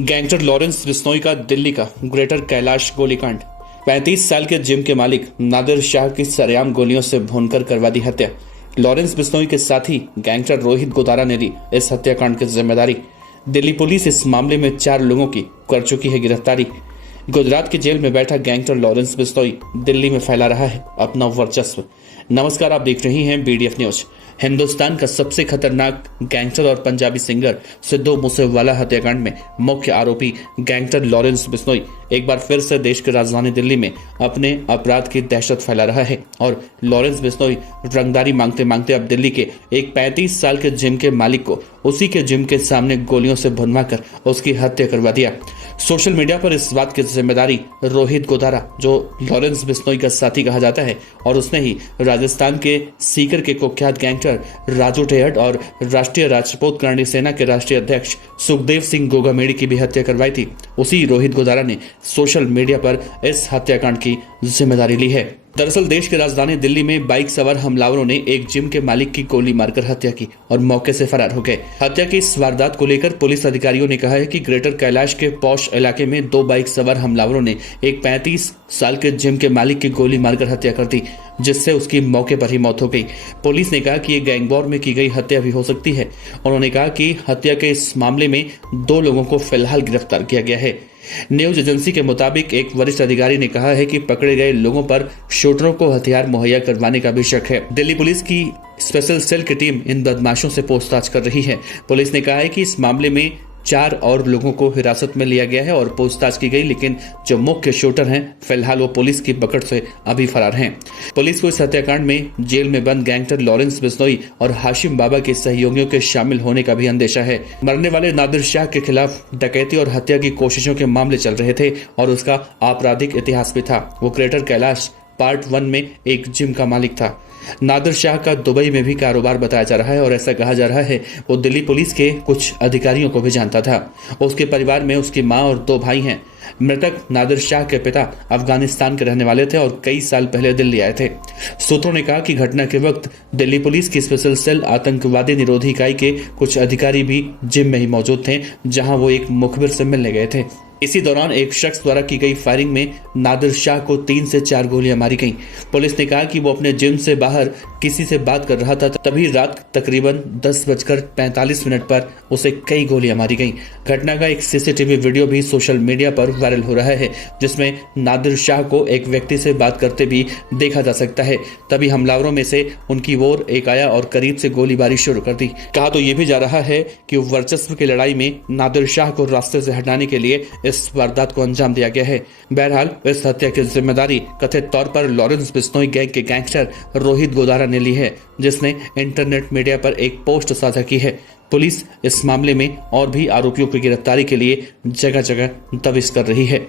Gangster Lawrence Bishnoi का दिल्ली का greater Kailash गोलीकांड। 35 साल के जिम के मालिक नादिर शाह की सरेआम गोलियों से भूनकर करवा दी हत्या। लॉरेंस बिश्नोई के साथी गैंगस्टर रोहित गोदारा ने ली इस हत्याकांड की जिम्मेदारी। दिल्ली पुलिस इस मामले में 4 लोगों की कर चुकी है गिरफ्तारी। गुजरात की जेल में बैठा गैंगस्टर लॉरेंस बिश्नोई दिल्ली में फैला रहा है अपना वर्चस्व। नमस्कार, आप देख रहे हैं BDF न्यूज। हिंदुस्तान का सबसे खतरनाक गैंगस्टर और पंजाबी सिंगर सिद्धू मूसेवाला हत्याकांड में मुख्य आरोपी गैंगस्टर लॉरेंस बिश्नोई एक बार फिर से देश की राजधानी दिल्ली में अपने अपराध की दहशत फैला रहा है। और लॉरेंस बिश्नोई रंगदारी मांगते मांगते अब दिल्ली के एक 35 साल के जिम के मालिक को उसी के जिम के सामने गोलियों से भुनवाकर उसकी हत्या करवा दिया। सोशल मीडिया पर इस बात की जिम्मेदारी रोहित गोदारा, जो लॉरेंस बिश्नोई का साथी कहा जाता है, और उसने ही राजस्थान के सीकर के कुख्यात गैंगस्टर राजू टेहट और राष्ट्रीय राजपूत करणी सेना के राष्ट्रीय अध्यक्ष सुखदेव सिंह गोगामेड़ी की भी हत्या करवाई थी। उसी रोहित गोदारा ने सोशल मीडिया पर इस हत्याकांड की जिम्मेदारी ली है। दरअसल देश की राजधानी दिल्ली में बाइक सवार हमलावरों ने एक जिम के मालिक की गोली मारकर हत्या की और मौके से फरार हो गए। हत्या की इस वारदात को लेकर पुलिस अधिकारियों ने कहा है कि ग्रेटर कैलाश के पॉश इलाके में 2 बाइक सवार हमलावरों ने एक 35 साल के जिम के मालिक की गोली मारकर हत्या कर दी, जिससे उसकी मौके पर ही मौत हो गई। पुलिस ने कहा कि ये गैंगवॉर में की गई हत्या भी हो सकती है। उन्होंने कहा कि हत्या के इस मामले में 2 लोगों को फिलहाल गिरफ्तार किया गया है। न्यूज एजेंसी के मुताबिक एक वरिष्ठ अधिकारी ने कहा है कि पकड़े गए लोगों पर शूटरों को हथियार मुहैया करवाने का भी शक है। दिल्ली पुलिस की स्पेशल सेल की टीम इन बदमाशों से पूछताछ कर रही है। पुलिस ने कहा है कि इस मामले में 4 और लोगों को हिरासत में लिया गया है और पूछताछ की गई, लेकिन जो मुख्य शूटर हैं फिलहाल वो पुलिस की पकड़ से अभी फरार हैं। पुलिस को इस हत्याकांड में जेल में बंद गैंगस्टर लॉरेंस बिश्नोई और हाशिम बाबा के सहयोगियों के शामिल होने का भी अंदेशा है। मरने वाले नादिर शाह के खिलाफ डकैती और हत्या की कोशिशों के मामले चल रहे थे और उसका आपराधिक इतिहास भी था। वो ग्रेटर कैलाश पार्ट 1 में एक जिम का मालिक था। नादिर शाह का दुबई में भी कारोबार बताया जा रहा है और ऐसा कहा जा रहा है वो दिल्ली पुलिस के कुछ अधिकारियों को भी जानता था। उसके परिवार में उसकी मां और 2 भाई हैं। मृतक नादिर शाह के पिता अफगानिस्तान के रहने वाले थे और कई साल पहले दिल्ली आए थे। सूत्रों ने कहा कि घटना के वक्त दिल्ली पुलिस की स्पेशल सेल आतंकवादी निरोधी इकाई के कुछ अधिकारी भी जिम में ही मौजूद थे, जहां वो एक मुखबिर से मिलने गए थे। इसी दौरान एक शख्स द्वारा की गई फायरिंग में नादिर शाह को 3 से 4 गोलियां मारी गईं। पुलिस ने कहा कि वो अपने जिम से बाहर किसी से बात कर रहा था, तभी रात तकरीबन 10:45 पर उसे कई गोलियां मारी गईं। घटना का एक CCTV वीडियो भी सोशल मीडिया पर वायरल हो रहा है, जिसमें नादिर शाह को एक व्यक्ति से बात करते भी देखा जा सकता है। तभी हमलावरों में से उनकी ओर एक आया और करीब से गोलीबारी शुरू कर दी। कहा तो ये भी जा रहा है कि वर्चस्व की लड़ाई में नादिर शाह को रास्ते से हटाने के लिए इस वारदात को अंजाम दिया गया है। बहरहाल इस हत्या की जिम्मेदारी कथित तौर पर लॉरेंस बिश्नोई गैंग के गैंगस्टर रोहित गोदारा ने ली है, जिसने इंटरनेट मीडिया पर एक पोस्ट साझा की है। पुलिस इस मामले में और भी आरोपियों की गिरफ्तारी के लिए जगह जगह दबिश कर रही है।